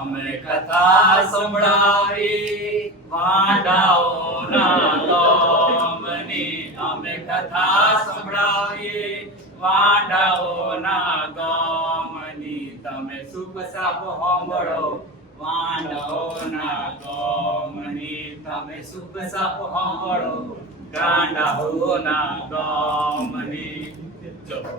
અમે કથા સંભળાવી વાંઢાઓના ગામની. અમે કથા સંભળાવી વાંઢાઓના ગામની. તમે શુભ સાપ સાંભળો વાંઢાઓના ગામની. તમે શુભ સાપ સાંભળો ગાંડાઓના ગામની. ચલો.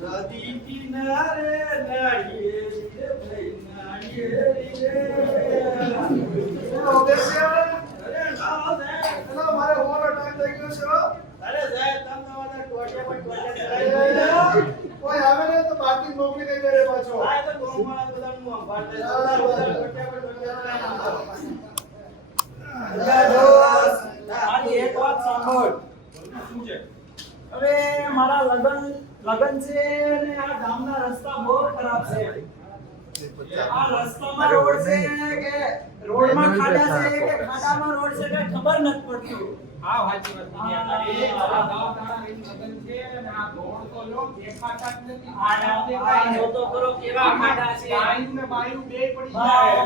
નદી કિનારે નાળીએ રે ભાઈ નાળીએ રે. અરે આવો સાહેબ, ચલો મારે ઓવર ટાઈમ થઈ ગયો છે. અરે સાહેબ તમે તમારા ટોટિયા પર ટોટિયા કોઈ આવે ને તો બાકી નોકરી નહીં કરે પાછો. આ તો ગોમવાળા બધા હું અંભાળ દે. ટોટિયા પર ટોટિયા. આની એક વાત સાંભળ. શું છે? અરે મારા લગન છે ને આ ગામના રસ્તા બહુ ખરાબ છે. આ રસ્તામાં રોડ છે કે રોડમાં ખાડા છે કે ખાડામાં રોડ છે કે ખબર નથી પડતી. આ વાંચી વાત આ ગામના લગન છે અને આ રોડ તો લો દેખાતા જ નથી. આ જોતો કરો કેવા ખાડા છે. બાયુ ને બાયુ બે પડી જાય.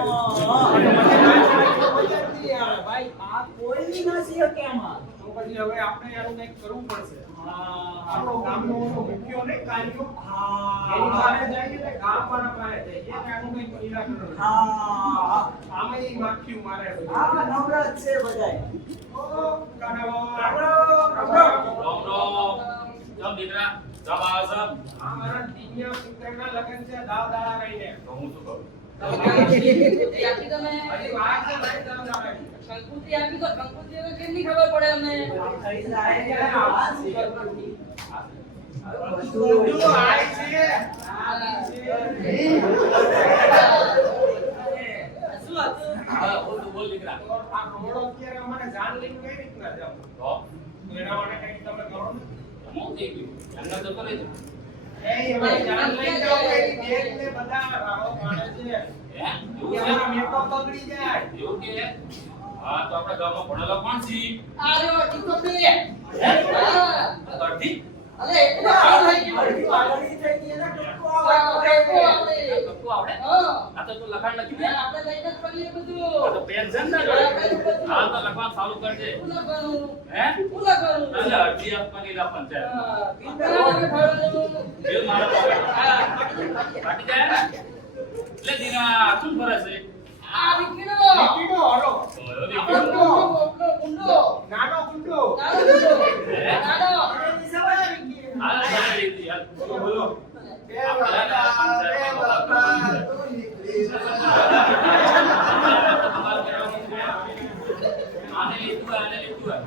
ભાઈ આ કોઈ નથી શકે આમાં. તો પછી હવે આપણે યારું કંઈક કરવું પડશે. આપણો ગામનો મુખ્ય ને કાર્યો એની પાસે જઈએ ને ગામ વાળા પાસે જઈએ કે આનું કંઈક નિરાકરણ. આમાં ઈ વાક્યું મારે આ નવરાત છે બધાય. ઓ કાનાવો રામ જમ દીકરા જમ આવસમ. આ મારા દિવ્ય પુત્રના લગન છે દાવ દાડા કહીને. તો હું શું કરું? આપી તમે હજી વાત છે ભાઈ દાવ દાડા. કંકુત્રી આપી તો કંકુત્રીને કેટલી ખબર પડે અમને. બધું આય છે. શું હતું? હા, બોલ દીકરા. તો આ રોડ અત્યારે અમારે જાન લઈને કઈ રીતના જાવ? તો તો એના માટે કંઈક તમે કરો ને. હું થઈ ગયું. એમને તો કરે છે. એ હવે જાન લઈને જાવ કે બેગ ને બધા રાડો પાડે છે. હે? એમાં મેકઅપ બગડી જાય. એવું કે હા તો આપણા ગામમાં ભણેલા કોણ છે? આ રહ્યો ટીકો બે. હે? હા. અડધી? અરે એટલો આવું થઈ ગયું. અડધી વાગડી થઈ ગઈ ને ટપકો આ આવે. ટપકો આવે. કપકુ આવડે? હા. આ તો તું લખાણ લખી દે. આપણે લઈને જ કરીએ આ તો બધું. પેન્શન ના કરે. હા તો લખવાનું ચાલુ કરજે. પૂરા કરું. હે? પૂરા કરું. એટલે અડધી આપવાની લા પંચાયત. હા. પીંડાને ખાવાનું. એ મારા પોકેટ. હા. ફાટી જાય ને? એટલે દીના શું ફરે છે? આ વિકીનો. કીડો હાલો. તો એવો આપણો દીકરો. ગુંડો. નાનો ગુંડો. નાનો ગુંડો. હે? નાનો. હાલ હાલ દીદી હાલ. બોલો બોલો. બે બાપા, તું નીકળી આને લીધું આને લીધું.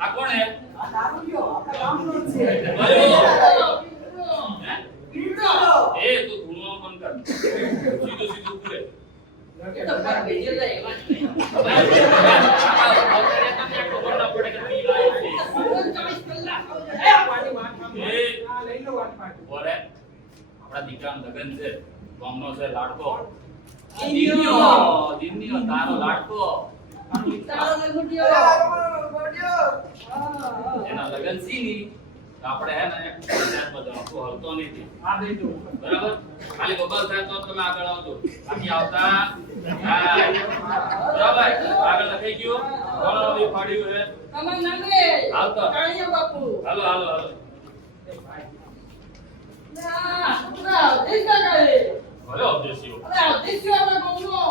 આ કોણ હે? આ દારૂડિયો આપણા ગામનો જ છે. હે? એ તું ધૂણો બંધ કર. સીધું સીધું પૂરે. એ તો પર બીજે જાય એમાં જ નહીં. પાણી વાત સાંભળો. આ લઈ લો વાત પાણી. ઓરે આપણા દીકરાનો લગન છે. ગામનો છે લાડકો. દીનીઓ. દીનીઓ તારો લાડકો. તારો લંગોટિયો. એના લગન છે ની તો આપણે હે ને પંચાયત બધાનો તું હલતો નથી. આ દઈ દો. બરાબર? ખાલી ગોપાલ સાહેબ તો તમે આગળ આવજો. બાકી આવતા હા. બરાબર? આગળ લખાઈ ગયું. કોણ આવી પાડ્યું હે? કમલ નાગે. આવતો. કાળિયા બાપુ. હાલો હાલો હાલો. ના, ના, દેશ ના કાઢે. ભલે અભ્યાસીઓ. અરે આ દેશ આપણા ગામનો.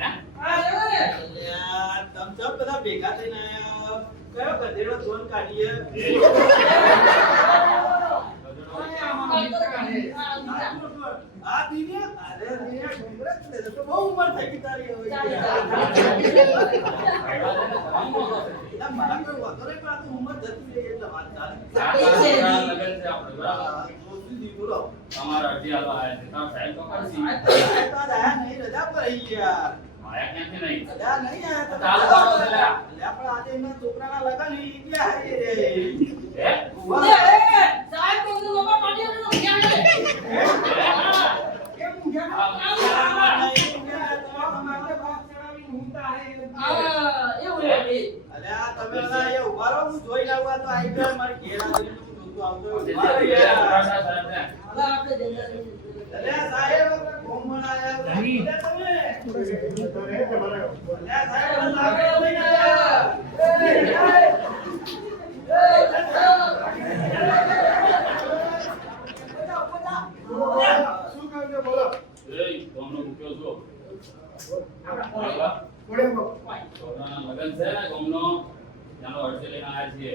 હે? આ રે. યાર તમ સબ બધા ભેગા થઈને આયા. કયો ગધેડો ધોન કાઢીએ. આ દીનિયા અરે દીનિયા ઘુમરે જ ને તો બહુ ઉંમર થઈ ગઈ તારી હવે. ના મારા કોઈ વાતો નહીં પણ આ તો ઉંમર જતી રહી એટલે વાત ચાલે. લગન છે આપણે બરાબર. જોશી બોલો. તમારા અડધી આવા આયા છે. તારા સાહેબ તો કરશી. આ તો આયા નહીં રજા પર આવી ગયા. આયા ક્યાંથી નહીં? રજા નહીં આયા તો ચાલુ કરો છે લ્યા. લે પણ આજે એમના છોકરાના લગન ઈ ગયા હે રે. હે? વાહ. સાહેબ તો હું બાપા પાડી તો ક્યાં છે? કેમ ગયા? આ નહીં ગયા તો અમારે વાત ચડાવીને ઊંઘતા હે. હા, એવું રે. અલ્યા તમે બધા અહીંયા ઉભા રહો હું જોઈને આવું આ તો આઈ ગયા મારી ઘેર આવીને હું જોતું આવતો સાહેબ ને. હવે આપણે જલ્દી અલે સાહેબ આપણે ઘોમણ આયા તમે અલે સાહેબ લાગે લઈને આયા શું કામ છે બોલો એ ગામનો મુખ્ય છો. બોલે બોલ છોકરાના લગ્ન છે ને ગામનો, ત્યાંનો અરજી લઈને આવ્યા છીએ.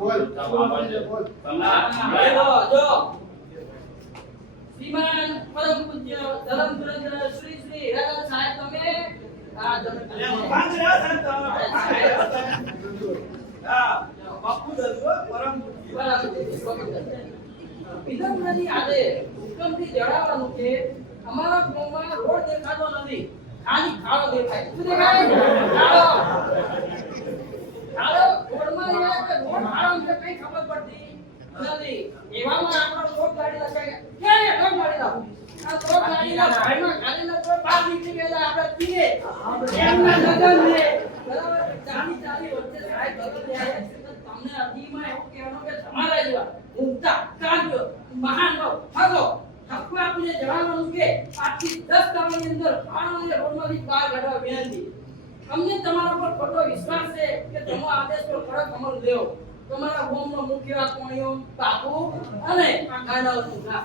બોલ બોલ. કમલા, જો શ્રીમાન પરમ પૂજ્ય ધરમ સુરેન્દ્ર શ્રી શ્રી હીરાલાલ સાહેબ તમે આ અલે પાંચ રહ્યા સાહેબ હા બાપુ દરબાર પરમ વિલંબની આદે હુકમથી જણાવવાનું કે અમારા ગામમાં રોડ દેખાતો નથી, ખાલી ખાડો દેખાય. શું દેખાય? ખાડો. ખાડો રોડમાં એ કે રોડ ખાડો છે કઈ ખબર પડતી નથી. એવામાં આપણો રોડ ગાડી લગાય ક્યારે રોડ ગાડી લાવ આ રોડ ગાડીના ભાઈમાં ગાડીના તો બહાર નીકળી ગયેલા આપણે પીએ એમના લગન ને બરાબર ચાલી વચ્ચે સાહેબ લગન લે આવ્યા છે. તમને અધીમાં એવું કહેવાનું કે તમારા જેવા મુક્તા કાંડ મહાન ફગો ઠપકો આપીને જણાવવાનું કે આજથી 10 કરોડની અંદર ખાણોને રોડમાંથી બહાર કાઢવા વિનંતી. અમને તમારા પર ખોટો વિશ્વાસ છે કે તમે આદેશ પર કડક અમલ લેવો. તમારા ગામનો મુખ્ય કોણીઓ બાપુ અને આ ગાડાઓનું ગામ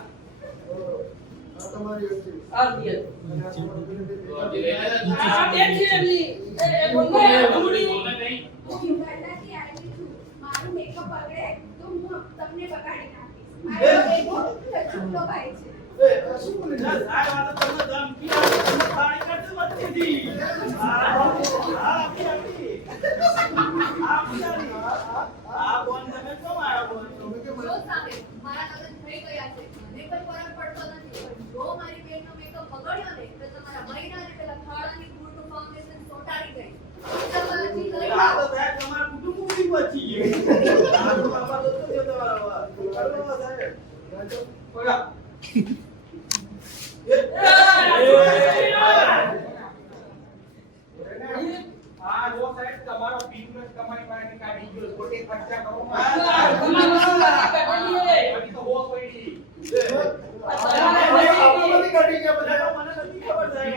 આ તમારી આરતીય તો અરજી લઈને આવ્યા. આ બેન છે એમની એ બોલને બોલને નહીં. હું હિમાલયથી આવી છું. મારું મેકઅપ બગડે તો હું તમને બગાડી નાખીશ. મારો એગો છૂટો ભાઈ છે. એ શું બોલે સાહેબ આ તો તમને ધમકી આપી તમને પાણી કરતી વચ્ચેથી આ બોન તમે કેમ આવ્યો બોન તમે કેમ જો સામે મારા લગ્ન થઈ ગયા છે. મને કોઈ ફરક પડતો નથી. પણ જો મારી બેનનો મેકઅપ બગડ્યો ને તો તમારા મહિનાને પેલા ખાડાની ગુડનું ફાઉન્ડેશન ચોંટાડી ગઈ. તમારાથી લઈ આ તો સાહેબ તમારું કુટુંબ ઉભી પચી ગયું આ તો બાપા તો છે તમારા કરો સાહેબ પગા આ જો સાહેબ તમારો બિઝનેસ તમારી પાસે કાઢી ગયો ખોટે ખર્ચા કરો તમારી તો હો પડી બધી કાઢી ગયા બધા મને નથી ખબર સાહેબ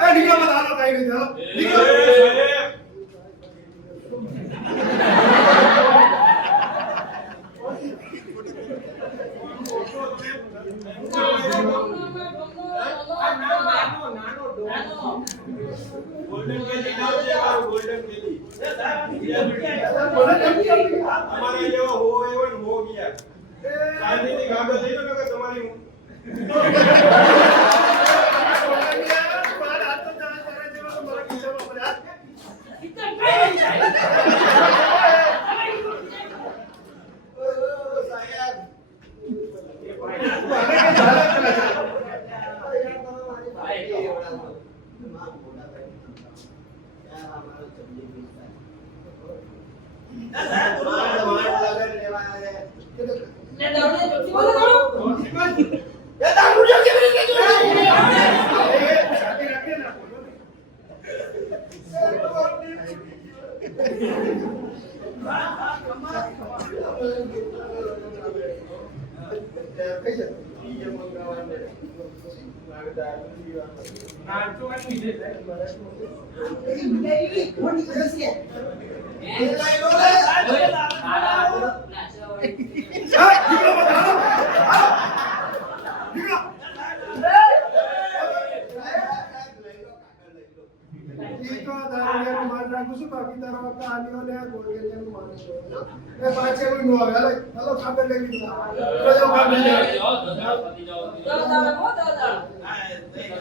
આ ડીગા માં આલો કાઈ નહીં ચાલો ગોલ્ડન વેલી નામ છે મારું ગોલ્ડન વેલી અમારે જેવો હો એવો ને હો ગયા શાંતિથી ગાગો થઈ ગયો કે તમારી હું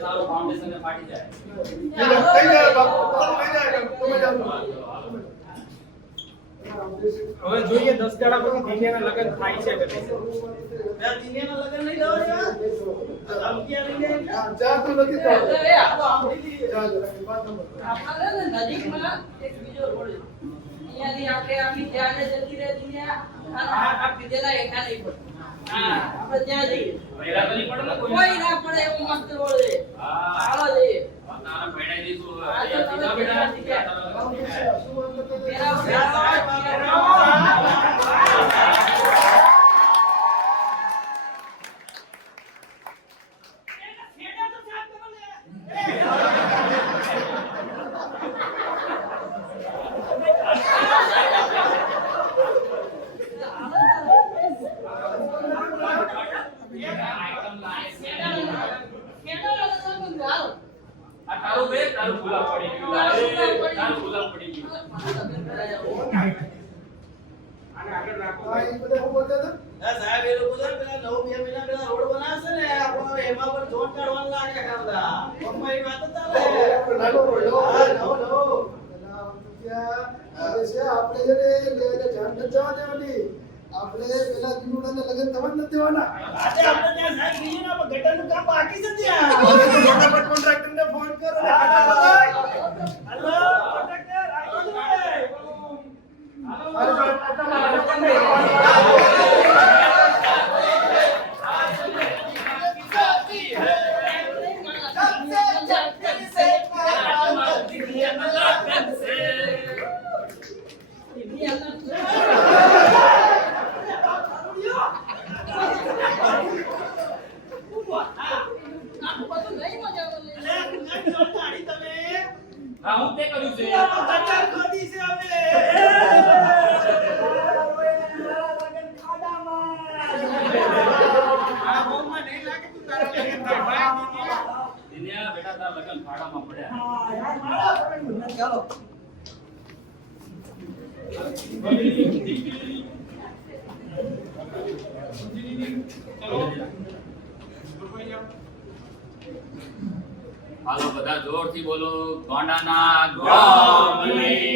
સારું ફાઉન્ડેશન ને ફાટી જાય. હવે જોઈએ 10 દાડા પછી દિવ્યાના લગ્ન થાય છે કે નહીં મેં દિનેના લગન નહીં દવા દેવા ધમકી આવી ગયા જા તો નથી તો એ આપણો આંબલી જા વાત નંબર આપણે નજીકમાં એક બીજો રોડ છે. અહીંયાથી આપણે આપણી ત્યાંને જતી રહે દુનિયા અને આ પીધેલા એકા નહીં પડે. હા આપણે ત્યાં જઈએ વૈરા તો નહીં પડે ને કોઈ. કોઈ ના પડે એવો મસ્ત રોડ છે. હા. ચાલો જઈએ. તારા ભેણાઈ દીધું અહીંયા સીધા બેટા શું વાત કરતા હતા? આ તારું બે તારું ગુલાબ પડી ગયું તારું ગુલાબ પડી ગયું હા, એ બધા શું બોલતા હતા? સાહેબ એ લોકો છે ને પેલા 9-2 મહિના પેલા રોડ બનાવશે ને આપણો એમાં પણ જોન કાઢવાનું લાગે છે બધા મમ્મા એ વાત હતા ને નાનો રોડો. હા નવો પેલા ત્યાં આવે છે, આપણે છે ને લેવાને જાણ નથી જવા દેવાની. આપણે પેલા દિનુડાને લગન થવા જ નથી દેવાના. આજે આપણે ત્યાં સાહેબ ગઈએ ને આપણે ગટરનું કામ બાકી છે ત્યાં ફટાફટ કોન્ટ્રાક્ટરને ફોન કરો ને ફટાફટ. હેલો કોન્ટ્રાક્ટર આવી ગયો હા હું તે કર્યું છે ગટર ખોદી છે અમે આ બોમ્બમાં નહીં લાગે તું તારા લગન થાય દિન્યા બેટા તારા લગન ફાડામાં પડ્યા ચાલો હાલો બધા જોરથી બોલો ગોંડાના ગોમની